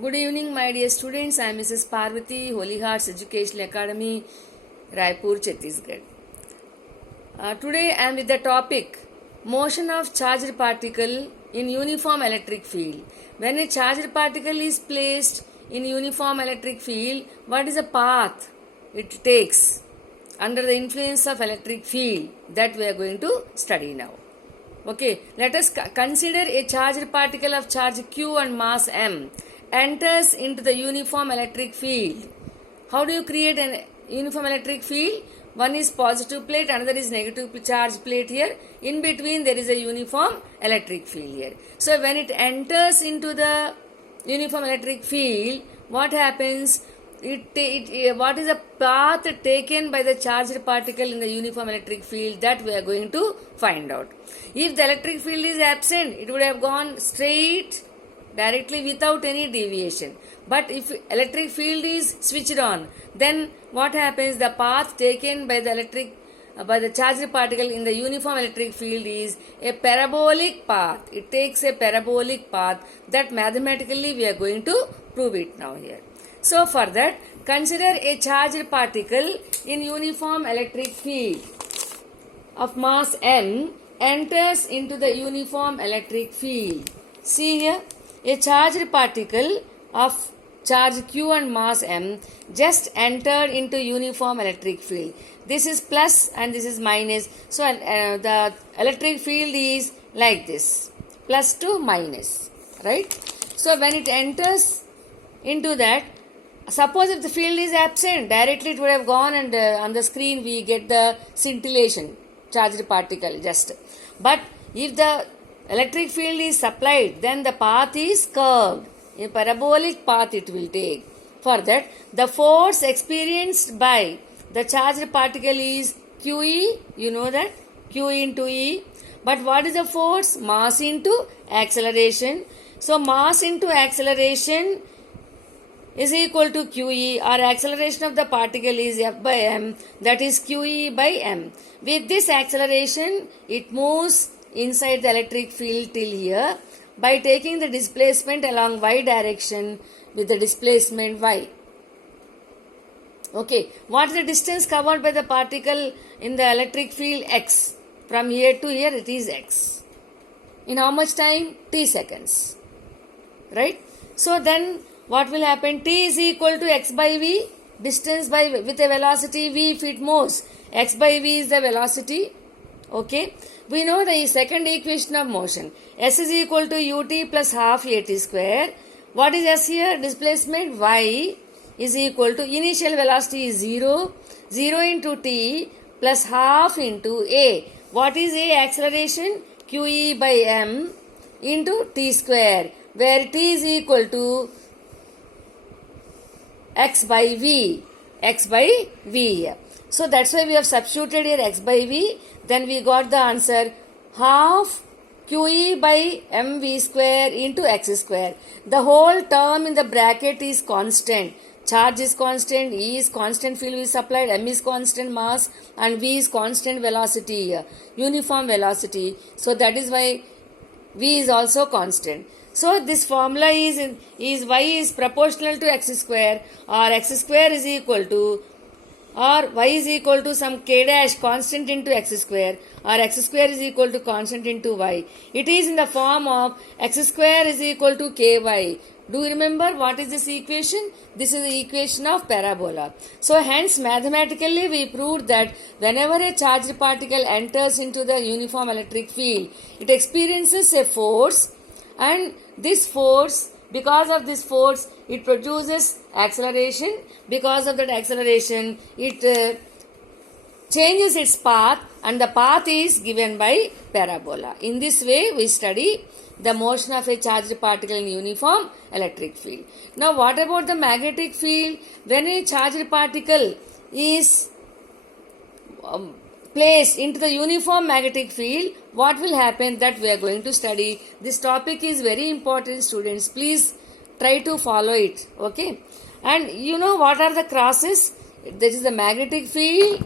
Good evening, my dear students. I am Mrs. Parvati, Holy Hearts Educational Academy, Raipur, Chhattisgarh. Today I am with the topic motion of charged particle in uniform electric field. When a charged particle is placed in uniform electric field, what is the path it takes under the influence of electric field? That we are going to study now. Okay, let us consider a charged particle of charge q and mass m enters into the uniform electric field. How do you create an uniform electric field? One is positive plate, another is negative charge plate here. In between there is a uniform electric field here. So when it enters into the uniform electric field, what happens? What is the path taken by the charged particle in the uniform electric field? That we are going to find out. If the electric field is absent, it would have gone straight directly without any deviation. But if electric field is switched on, then what happens? The path taken by the charged particle in the uniform electric field is a parabolic path. It takes a parabolic path that mathematically we are going to prove it now here. So for that, consider a charged particle in uniform electric field of mass m enters into the uniform electric field. See here, a charged particle of charge q and mass m just entered into uniform electric field. This is plus and this is minus. So the electric field is like this, plus to minus, right? So when it enters into that, suppose if the field is absent, directly it would have gone and on the screen we get the scintillation, charged particle just. But if the electric field is supplied, then the path is curved. A parabolic path it will take. For that, the force experienced by the charged particle is QE, you know that, Q into E. But what is the force? Mass into acceleration. So mass into acceleration is equal to QE, or acceleration of the particle is F by m, that is QE by m. With this acceleration, it moves inside the electric field till here by taking the displacement along y direction with the displacement y. Okay, what is the distance covered by the particle in the electric field? X. From here to here it is x. In how much time? T seconds. Right? So then what will happen? T is equal to x by v, distance by with a velocity v if it moves. X by v is the velocity. Okay. We know the second equation of motion. S is equal to ut plus half at square. What is S here? Displacement y is equal to initial velocity is 0. 0 into t plus half into a. What is a? Acceleration QE by m into t square, where t is equal to x by v. X by v here. So that's why we have substituted here x by v. Then we got the answer half QE by mv square into x square. The whole term in the bracket is constant. Charge is constant, E is constant field is supplied, m is constant mass, and v is constant velocity here, uniform velocity. So that is why v is also constant. So this formula is y is proportional to x square, or x square is equal to, or y is equal to some k dash constant into x square, or x square is equal to constant into y. It is in the form of x square is equal to ky. Do you remember what is this equation? This is the equation of parabola. So hence mathematically we proved that whenever a charged particle enters into the uniform electric field, it experiences a force, and this force, because of this force, it produces acceleration. Because of that acceleration, it changes its path, and the path is given by parabola. In this way, we study the motion of a charged particle in uniform electric field. Now, what about the magnetic field? When a charged particle is placed into the uniform magnetic field, what will happen? That we are going to study. This topic is very important, students. Please try to follow it. Okay. And you know what are the crosses? This is the magnetic field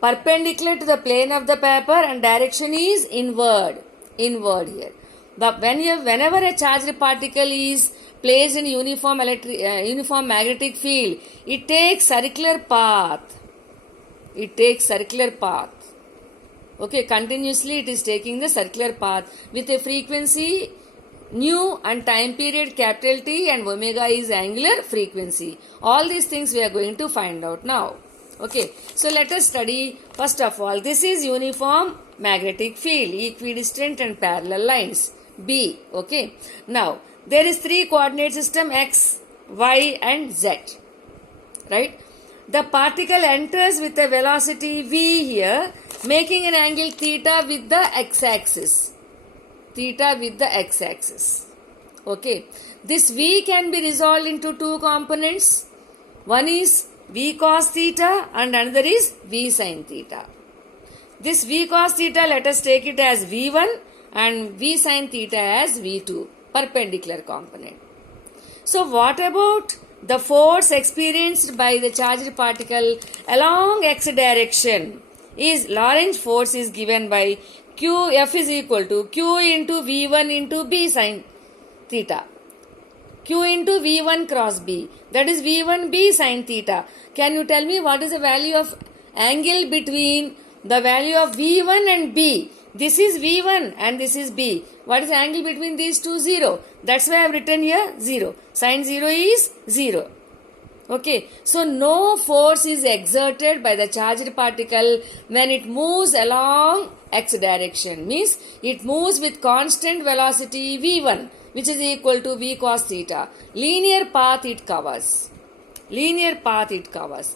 perpendicular to the plane of the paper, and direction is inward here. Whenever a charged particle is placed in uniform magnetic field, it takes circular path. Okay, continuously it is taking the circular path with a frequency nu and time period capital T, and omega is angular frequency. All these things we are going to find out now. Okay, so let us study first of all. This is uniform magnetic field, equidistant and parallel lines, B. Okay, now there is 3 coordinate system x, y and z, right? The particle enters with a velocity v here, making an angle theta with the x-axis. Okay, this v can be resolved into 2 components. One is v cos theta and another is v sin theta. This v cos theta, let us take it as v1 and v sin theta as v2, perpendicular component. So what about the force experienced by the charged particle along x direction? Is Lorentz force is given by F is equal to Q into V1 into B sin theta. Q into V1 cross B. That is V1 B sin theta. Can you tell me what is the value of angle between the value of V1 and B? This is V1 and this is B. What is the angle between these two? 0. That's why I have written here 0. Sin 0 is 0. Okay, so no force is exerted by the charged particle when it moves along x direction. Means it moves with constant velocity v1, which is equal to v cos theta. Linear path it covers.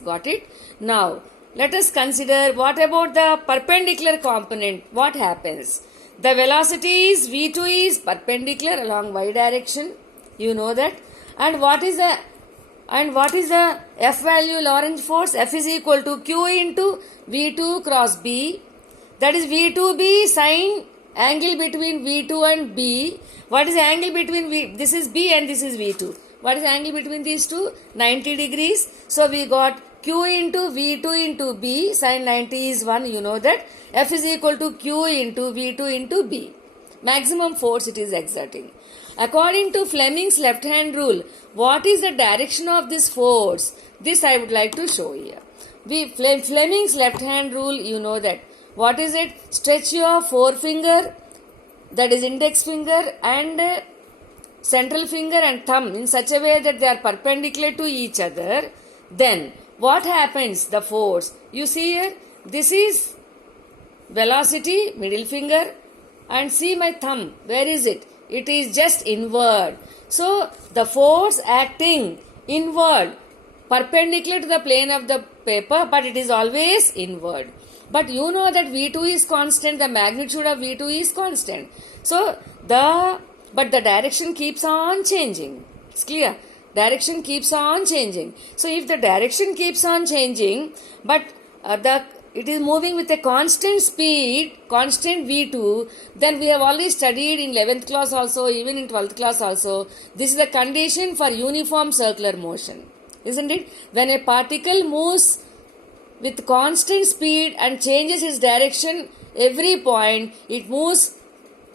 Got it? Now, let us consider what about the perpendicular component. What happens? The velocity is v2 is perpendicular along y direction. You know that. And what is the F value Lorentz force? F is equal to Q into V2 cross B. That is V2B sin angle between V2 and B. What is the angle between V? This is B and this is V2. What is the angle between these two? 90 degrees. So we got Q into V2 into B. Sin 90 is 1. You know that. F is equal to Q into V2 into B. Maximum force it is exerting. According to Fleming's left hand rule, what is the direction of this force? This I would like to show here. Fleming's left hand rule, you know that. What is it? Stretch your forefinger, that is index finger, and central finger and thumb in such a way that they are perpendicular to each other. Then what happens? The force. You see here, this is velocity, middle finger, and see my thumb. Where is it? It is just inward. So the force acting inward, perpendicular to the plane of the paper, but it is always inward. But you know that V2 is constant, the magnitude of V2 is constant. So the direction keeps on changing. It's clear. Direction keeps on changing. So if the direction keeps on changing, but it is moving with a constant speed, constant V2, then we have already studied in 11th class also, even in 12th class also. This is the condition for uniform circular motion. Isn't it? When a particle moves with constant speed and changes its direction every point, it moves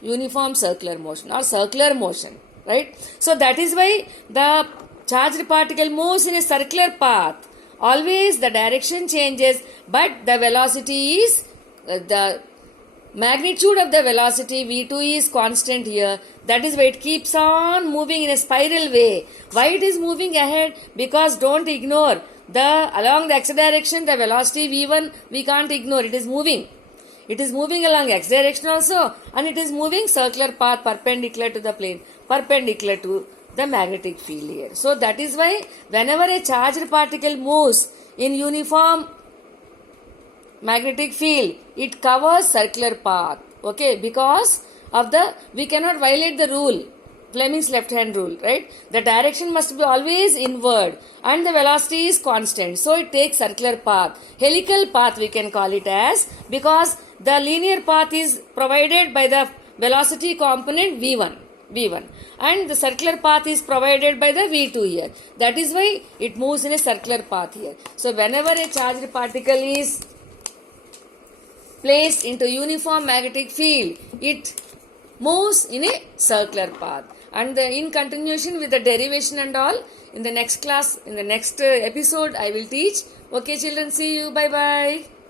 uniform circular motion or circular motion. Right? So that is why the charged particle moves in a circular path. Always the direction changes, but the velocity is, the magnitude of the velocity V2 is constant here. That is why it keeps on moving in a spiral way. Why it is moving ahead? Because don't ignore along the x direction, the velocity V1 we can't ignore. It is moving. It is moving along x direction also, and it is moving circular path perpendicular to the plane, perpendicular to the magnetic field here. So that is why whenever a charged particle moves in uniform magnetic field, it covers circular path. Okay, because of we cannot violate the rule, Fleming's left hand rule, right? The direction must be always inward and the velocity is constant. So it takes circular path. Helical path we can call it as, because the linear path is provided by the velocity component V1, and the circular path is provided by the V2 here. That is why it moves in a circular path here. So whenever a charged particle is placed into uniform magnetic field, it moves in a circular path. And in continuation with the derivation and all, in the next class, in the next episode, I will teach. Okay, children, see you. Bye bye.